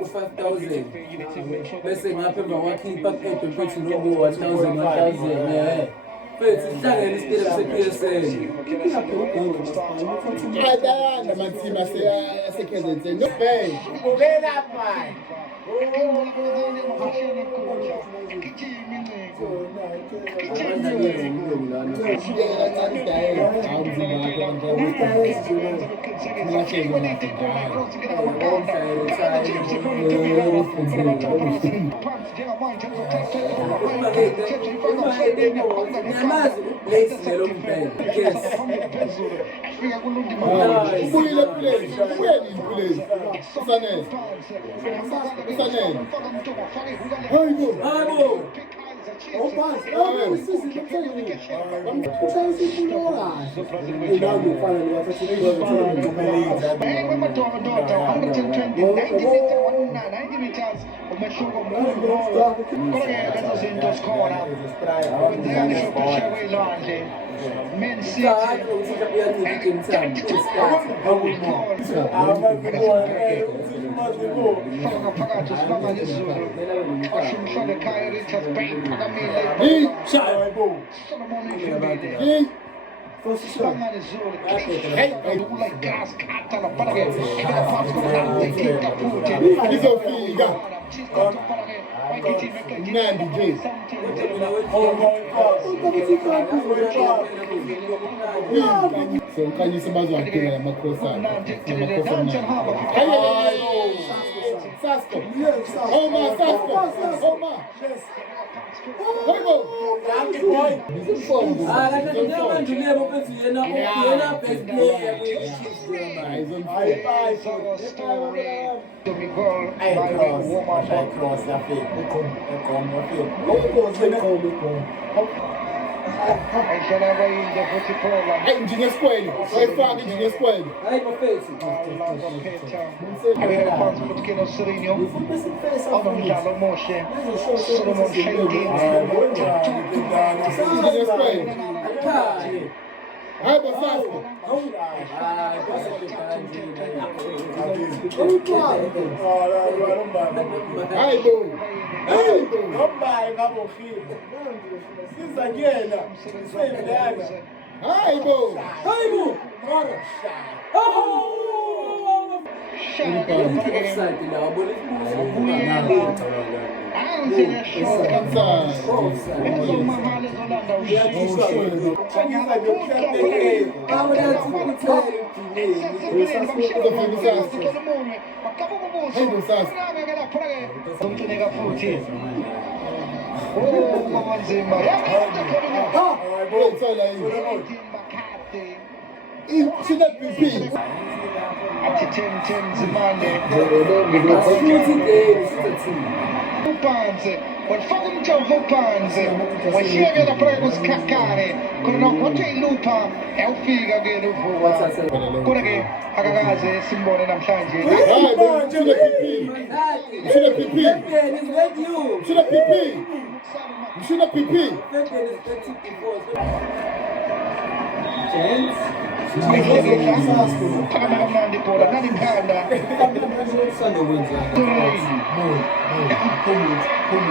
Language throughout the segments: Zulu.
u-5,000 bese ngapha emva kwakhipha edophethi nobu 1,000 mfethu sihlangene isiteleka se-PSL adanda amathimba asekhezenze nobhek ubela manje ubuyile play Sanel hayibo Sokanyisa bazwadinga lamakhosa Sasko Oma Engineer Square, Engineer Square. Ai, perfeito. Panze, quel fuoco di Giorgio Panze, poi si è da prego scaccare, con una quota in lupa, è un figa che lo fu. Quello che a cagase è simbolo in amsanghi. Pagamenti di pola, non in canda.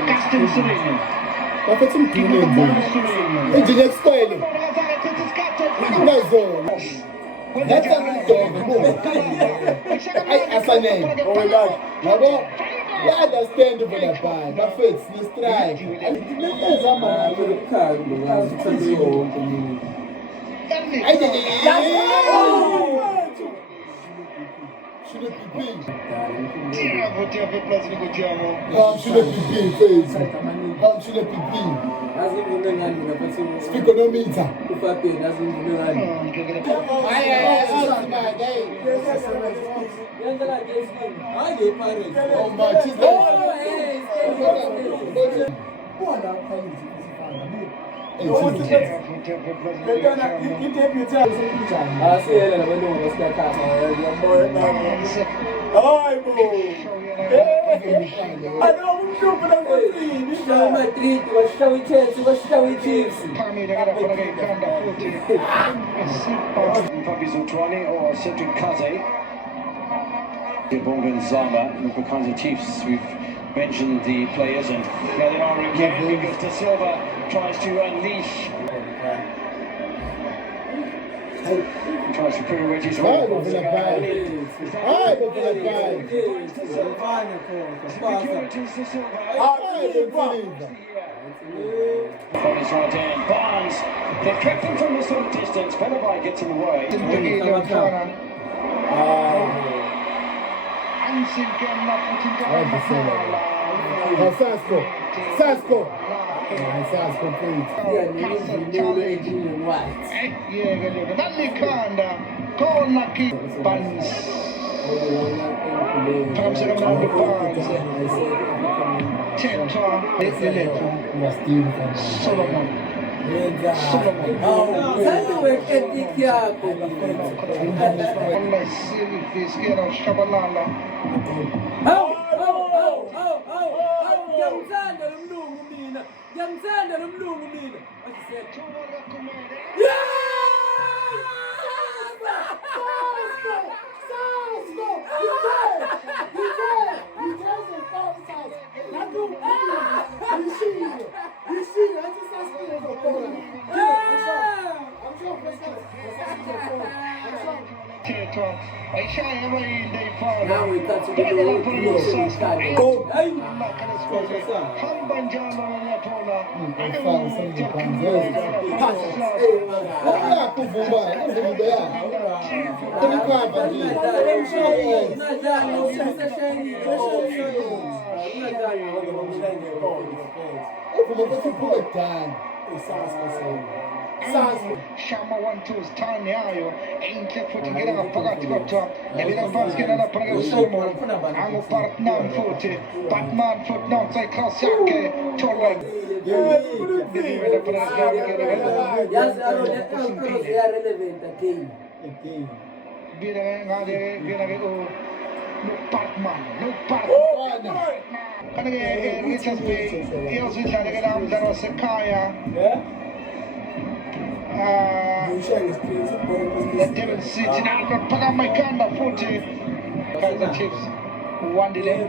Gaston Sereno. Ma facciamo più niente. Engineer Square. I understand for the bad, but first, let's try. Sulle pipì. Votiamo per plasma, votiamo. Sulle pipì, face. Sulle pipì. Spiconomita. Bongan Zama, Luka Kaiser Chiefs. We've mentioned the players, and there they are again because De Silva tries to unleash. Tries to put away his Vai, meu filho, vai. Ai, meu filho, vai. Vai, meu povo. Ai, meu filho. From his right hand, Barnes. They've kept him from a sort of distance. Pennerby gets in the way. Sasko. Sasko. Sasko, please. Dall'Ikanda con la Barnes. Solomon. Now we cut to the Shama 1-2 tani hayo inke futi gira pagati gotto e lì non fanno scheda da prendere Somo hanno partner futi Batman fut non sai cross yake torre viene Batman kan che Richard Bay io si sa che da Sekaya Devin City now paga my kanda futi Kaiser Chiefs won the game